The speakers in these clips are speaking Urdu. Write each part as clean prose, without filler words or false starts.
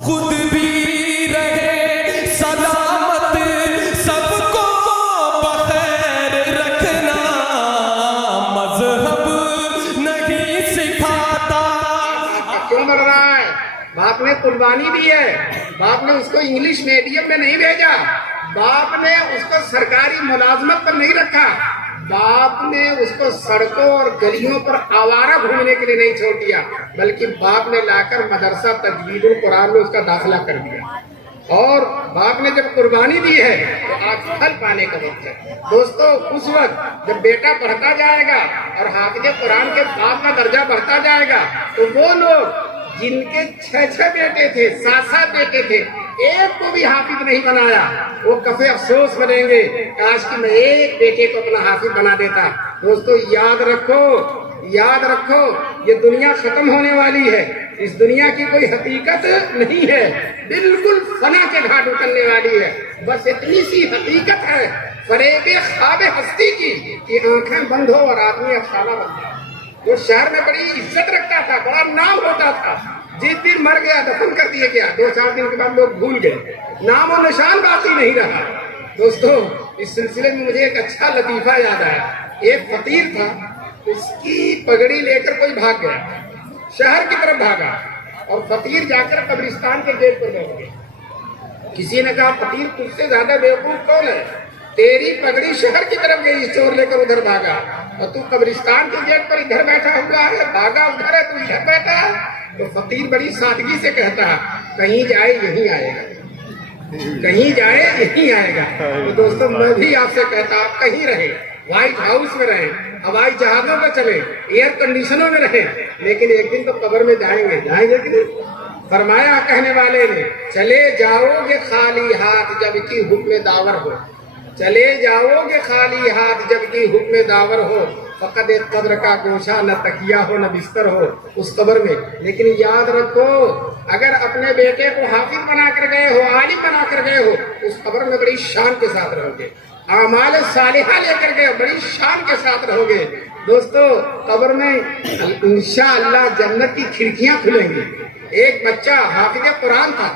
خود بھی رہے سلامت، سب کو بخیر رکھنا مذہب نہیں سکھاتا۔ کیوں مر رہا ہے؟ باپ نے قربانی دی ہے، باپ نے اس کو انگلش میڈیم میں نہیں بھیجا، باپ نے اس کو سرکاری ملازمت پر نہیں رکھا، باپ نے اس کو سڑکوں اور گلیوں پر آوارہ گھومنے کے لیے نہیں چھوڑ دیا، بلکہ باپ نے لا کر مدرسہ تجوید القرآن میں اس کا داخلہ کر دیا۔ اور باپ نے جب قربانی دی ہے تو آج پھل پانے کا وقت ہے۔ دوستو، اس وقت جب بیٹا پڑھتا جائے گا اور حافظ قرآن کے باپ کا درجہ بڑھتا جائے گا تو وہ لوگ جن کے 6 بیٹے تھے، 7 بیٹے تھے، ایک کو بھی حافظ نہیں بنایا، وہ کفے افسوس بنیں گے، کاش کہ میں ایک بیٹے کو اپنا حافظ بنا دیتا۔ دوستو یاد رکھو، یاد رکھو، یہ دنیا ختم ہونے والی ہے، اس دنیا کی کوئی حقیقت نہیں ہے، بالکل فنا کے گھاٹ اترنے والی ہے۔ بس اتنی سی حقیقت ہے فریب خواب ہستی کی کہ آنکھیں بند ہو اور آدمی افسانہ بن جائے۔ وہ شہر میں بڑی عزت رکھتا تھا، بڑا نام ہوتا تھا، جس دن مر گیا دفن کر دیا گیا، 2-4 دن کے بعد لوگ بھول گئے، نام و نشان باقی نہیں رہا۔ دوستو، اس سلسلے میں مجھے ایک اچھا لطیفہ یاد آیا۔ ایک فقیر تھا، اس کی پگڑی لے کر کوئی بھاگ گیا، شہر کی طرف بھاگا، اور فقیر جا کر قبرستان کے گیٹ پر بیٹھ گیا۔ کسی نے کہا، فقیر تجھ سے زیادہ بیوقوف کون ہے؟ تیری پگڑی شہر کی طرف گئی، چور لے کر ادھر بھاگا، اور تو قبرستان کے گیٹ پر ادھر بیٹھا ہوا ہے، بھاگا ادھر ہے، تو ادھر بیٹھا ہے۔ تو فقیر بڑی سادگی سے کہتا ہے، کہیں جائے یہیں آئے گا، کہیں جائے یہیں آئے گا۔ تو دوستو، میں بھی آپ سے کہتا ہوں، آپ کہیں رہیں، وائٹ ہاؤس میں رہیں، ہوائی جہازوں پہ چلیں، ایئر کنڈیشنوں میں رہیں، لیکن ایک دن تو قبر میں جائیں گے کہ نہیں؟ فرمایا کہنے والے نے، چلے جاؤ گے خالی ہاتھ جب کی حکم داور ہو، چلے جاؤ گے خالی ہاتھ جب کی حکم داور ہو، فقط ایک قبر کا گوشہ، نہ تکیہ ہو نہ بستر ہو اس قبر میں۔ لیکن یاد رکھو، اگر اپنے بیٹے کو حافظ بنا کر گئے ہو، عالم بنا کر گئے ہو، اس قبر میں بڑی شان کے ساتھ رہو گے، اعمال صالحہ لے کر گئے، بڑی شان کے ساتھ رہو گے۔ دوستو، قبر میں انشاءاللہ جنت کی کھڑکیاں کھلیں گی۔ ایک بچہ حافظ قرآن تھا،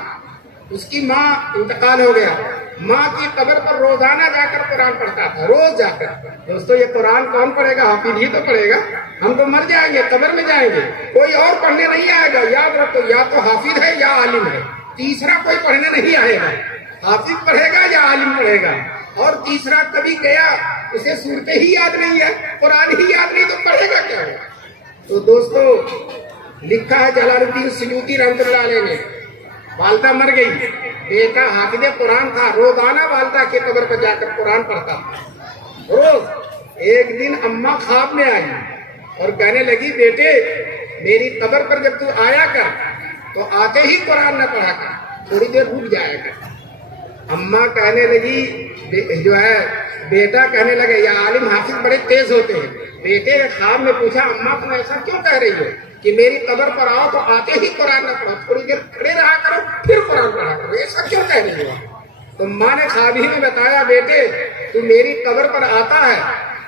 اس کی ماں انتقال ہو گیا، ماں کی قبر پر روزانہ جا کر قرآن پڑھتا تھا، روز جا کر۔ دوستو، یہ قرآن کون پڑھے گا؟ حافظ ہی تو پڑھے گا۔ ہم تو مر جائیں گے، قبر میں جائیں گے، کوئی اور پڑھنے نہیں آئے گا۔ یاد رکھو، یا تو حافظ ہے یا عالم ہے، تیسرا کوئی پڑھنے نہیں آئے گا۔ حافظ پڑھے گا یا عالم پڑھے گا، اور تیسرا کبھی گیا، اسے صورتیں ہی یاد نہیں ہے، قرآن ہی یاد نہیں، تو پڑھے گا کیا؟ تو دوستو، لکھا ہے جلال الدین سیوطی رحمۃ اللہ علیہ نے، والدہ مر گئی، بیٹا حافظ قرآن تھا، روزانہ والدہ کے قبر پر جا کر قرآن پڑھتا روز۔ ایک دن اماں خواب میں آئی اور کہنے لگی، بیٹے میری قبر پر جب تو آیا کر تو آتے ہی قرآن نہ پڑھا کر، تھوڑی دیر رک جایا کر۔ اماں کہنے لگی، بیٹا کہنے لگے، یا عالم حافظ بڑے تیز ہوتے ہیں۔ بیٹے نے خواب میں پوچھا، اماں تم ایسا کیوں کہہ رہی ہو کہ میری قبر پر آؤ تو آتے ہی قرآن نہ پڑھو، تھوڑی دیر کھڑے رہا کرو پھر قرآن پڑھا کرو، ایسا کیوں کہہ رہی ہو؟ تو ماں نے خواب ہی میں بتایا، بیٹے تو میری قبر پر آتا ہے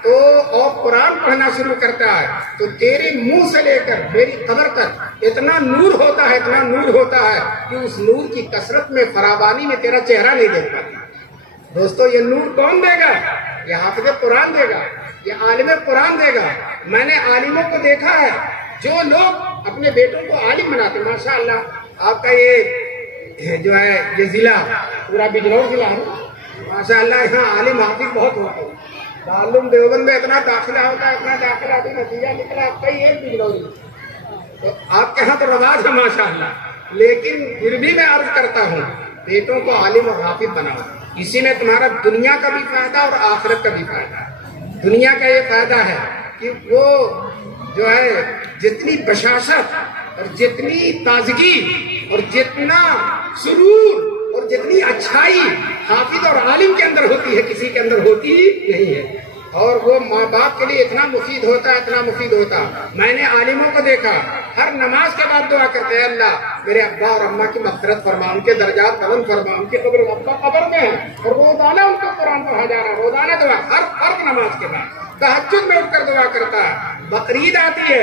تو اور قرآن پڑھنا شروع کرتا ہے تو تیرے منہ سے لے کر میری قبر تک اتنا نور ہوتا ہے، اتنا نور ہوتا ہے کہ اس نور کی کثرت میں، فراوانی میں تیرا چہرہ نہیں دیکھ پاتا۔ دوستو، یہ نور کون دے گا؟ یہ حافظ قرآن دے گا، یہ عالم قرآن دے گا۔ میں نے عالموں کو دیکھا ہے جو لوگ اپنے بیٹوں کو عالم بناتے، ماشاءاللہ آپ کا یہ جو ہے یہ ضلع پورا بجنور ضلع ہے، ماشاءاللہ یہاں عالم حافظ بہت ہوتے ہیں۔ دارالعلوم دیوبند میں اتنا داخلہ ہوتا ہے، اتنا داخلہ بھی نتیجہ نکلا کئی ایک بجنوری، تو آپ کے ہاں تو رواج ہے ماشاءاللہ۔ لیکن پھر بھی میں عرض کرتا ہوں، بیٹوں کو عالم اور حافظ بناؤ، اسی میں تمہارا دنیا کا بھی فائدہ اور آخرت کا بھی فائدہ ہے۔ دنیا کا یہ فائدہ ہے کہ وہ جو ہے جتنی بشاشت اور جتنی تازگی اور جتنا سرور اور جتنی اچھائی حافظ اور عالم کے اندر ہوتی ہے، کسی کے اندر ہوتی ہی نہیں ہے۔ اور وہ ماں باپ کے لیے اتنا مفید ہوتا ہے، اتنا مفید ہوتا ہے۔ میں نے عالموں کو دیکھا، ہر نماز کے بعد دعا کرتے ہیں، اللہ میرے ابا اور اماں کی مغفرت فرما، ان کے درجات بلند فرما، ان کی قبر ابا قبر میں ہے، اور روزانہ ان کو قرآن پڑھا جا رہا ہے، روزانہ دعا، ہر فرض نماز کے بعد، تہجد میں اٹھ کر دعا کرتا ہے۔ بقرعید آتی ہے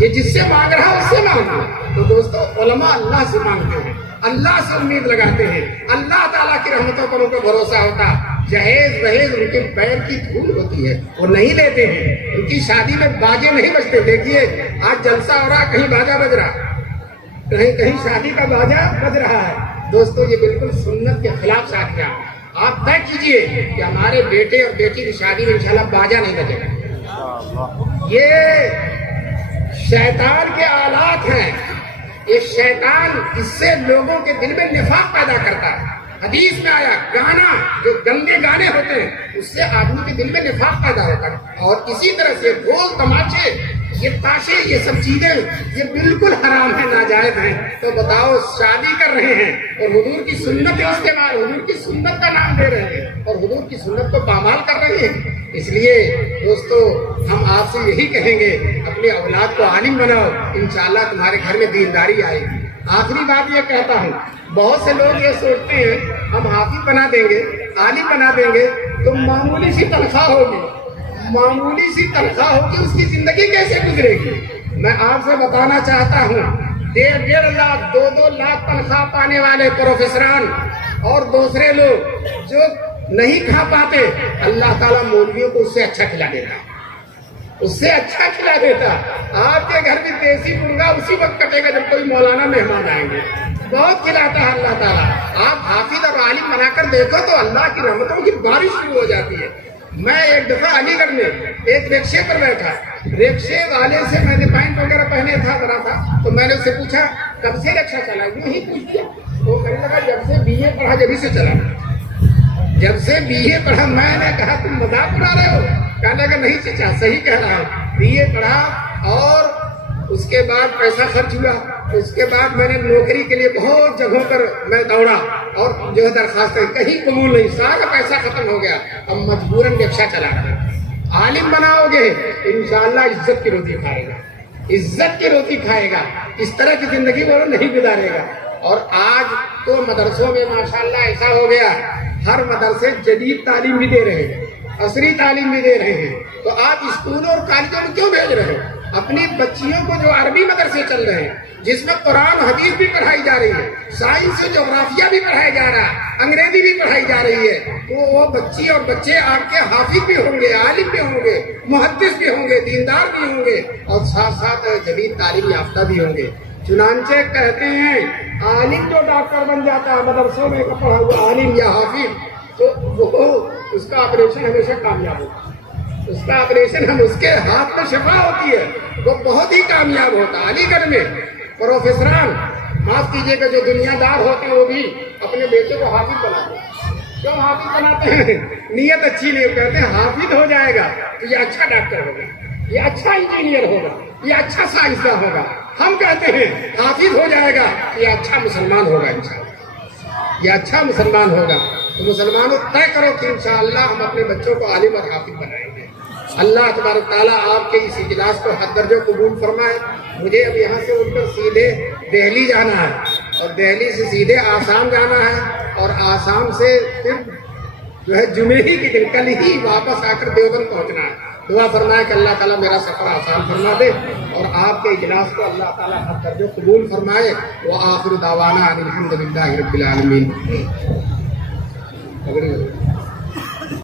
یہ جس سے مانگ رہا ہے اس سے مانگو. تو دوستو علماء اللہ سے مانگتے ہیں, اللہ سے امید لگاتے ہیں, اللہ تعالیٰ کی رحمتوں پر ان کو بھروسہ ہوتا. جہیز وہیز ان کے پیر کی دھول ہوتی ہے, وہ نہیں لیتے ہیں. ان کی شادی میں باجے نہیں بجتے. دیکھیے آج جلسہ ہو رہا, کہیں باجا بج رہا, کہیں شادی کا باجا بج رہا ہے. دوستو یہ بالکل سنت کے خلاف شادیاں. آپ طے کیجئے کہ ہمارے بیٹے اور بیٹی کی شادی میں انشاءاللہ باجا نہیں بجے گا. یہ شیطان کے آلات ہیں. یہ شیطان اس سے لوگوں کے دل میں نفاق پیدا کرتا ہے. حدیث میں آیا گانا, جو گندے گانے ہوتے ہیں اس سے آدمی کے دل میں نفاق پیدا ہوتا ہے. اور اسی طرح سے ڈھول تماچے, یہ تاشے, یہ سب چیزیں یہ بالکل حرام ہیں, ناجائز ہیں. تو بتاؤ شادی کر رہے ہیں اور حضور کی سنت کا استعمال, حضور کی سنت کا نام دے رہے ہیں اور حضور کی سنت کو پامال کر رہے ہیں. اس لیے دوستو ہم آپ سے یہی کہیں گے, اپنی اولاد کو عالم بناؤ, انشاءاللہ تمہارے گھر میں دینداری آئے گی. آخری بات یہ کہتا ہوں, بہت سے لوگ یہ سوچتے ہیں ہم حافظ بنا دیں گے, عالم بنا دیں گے تو معمولی سی تنخواہ ہوگی, معمولی سی تنخواہ ہوگی, اس کی زندگی کیسے گزرے گی؟ میں آپ سے بتانا چاہتا ہوں 1.5 لاکھ 2 لاکھ تنخواہ پانے والے پروفیسران اور دوسرے لوگ جو نہیں کھا پاتے, اللہ تعالیٰ مولویوں کو اس سے اچھا کھلا دیتا, اس سے اچھا کھلا دیتا. آپ کے گھر میں دیسی مرغا اسی وقت کٹے گا جب کوئی مولانا مہمان آئیں گے. بہت کھلاتا ہے اللہ تعالیٰ. آپ حافظ اور عالم بنا کر دیکھو تو اللہ کی رحمتوں کی بارش شروع ہو جاتی ہے. میں ایک دفعہ علی گڑھ میں ایک رکشے پر بیٹھا, رکشے والے سے میں نے پینٹ وغیرہ پہنے تھا بنا تھا, تو میں نے اس سے پوچھا کب سے رکشہ چلا, یوں ہی پوچھ دیا. وہ کہنے لگا جب سے BA پڑھا جبھی سے چلا, جب سے BA پڑھا. میں نے کہا تم مذاق اڑا رہے ہو؟ کہنے لگا نہیں چچا صحیح کہہ رہا ہوں. BA پڑھا اور اس کے بعد پیسہ خرچ ہوا. اس کے بعد میں نے نوکری کے لیے بہت جگہوں پر میں دوڑا اور جو ہے درخواست کہیں قبول نہیں, سارا پیسہ ختم ہو گیا. اب مجبوراً رکشہ چلا رہا. عالم بناؤ گے انشاءاللہ عزت کی روٹی کھائے گا, عزت کی روٹی کھائے گا. اس طرح کی زندگی وہ نہیں گزارے گا. اور آج تو مدرسوں میں ماشاءاللہ ایسا ہو گیا, ہر مدرسے جدید تعلیم بھی دے رہے ہیں, عصری تعلیم بھی دے رہے ہیں. تو آپ اسکولوں اور کالجوں میں کیوں بھیج رہے ہیں اپنی بچیوں کو جو عربی مدرسے چل رہے ہیں, جس میں قرآن حدیث بھی پڑھائی جا رہی ہے, سائنس جغرافیہ بھی پڑھایا جا رہا ہے, انگریزی بھی پڑھائی جا رہی ہے, تو وہ بچی اور بچے آپ کے حافظ بھی ہوں گے, عالم بھی ہوں گے, محدث بھی ہوں گے, دیندار بھی ہوں گے, اور ساتھ ساتھ جدید تعلیم یافتہ بھی ہوں گے. چنانچہ کہتے ہیں عالم جو ڈاکٹر بن جاتا ہے مدرسوں میں پڑھا ہوا عالم یا حافظ, تو وہ اس کا آپریشن ہمیشہ کامیاب ہوتا ہے. اس کا آپریشن ہم اس کے ہاتھ میں شفا ہوتی ہے, وہ بہت ہی کامیاب ہوتا ہے. علی گڑھ میں پروفیسران, معاف کیجیے گا, جو دنیا دار ہوتے ہیں وہ بھی اپنے بیٹے کو حافظ بناتے ہیں. کیوں حافظ بناتے ہیں؟ نیت اچھی نہیں, کہتے ہیں حافظ ہو جائے گا تو یہ اچھا ڈاکٹر ہوگا, یہ اچھا انجینئر ہوگا, یہ اچھا سائنسداں ہوگا. ہم کہتے ہیں حافظ ہو جائے گا یہ اچھا مسلمان ہوگا, انشاءاللہ یہ اچھا مسلمان ہوگا. تو مسلمانوں طے کرو کہ انشاءاللہ ہم اپنے بچوں کو عالم اور حافظ بنائیں گے. اللہ تبارک تعالیٰ آپ کے اس اجلاس کو حد درجہ قبول فرمائے. مجھے اب یہاں سے اٹھ کر سیدھے دہلی جانا ہے, اور دہلی سے سیدھے آسام جانا ہے, اور آسام سے پھر جو ہے جمعے ہی کے دن کل ہی واپس آ کر دیوبند پہنچنا ہے. دعا فرمائے کہ اللہ تعالیٰ میرا سفر آسان فرما دے اور آپ کے اجلاس کو اللہ تعالیٰ حد درجہ قبول فرمائے. وآخر دعوانا ان الحمد للہ رب العالمین.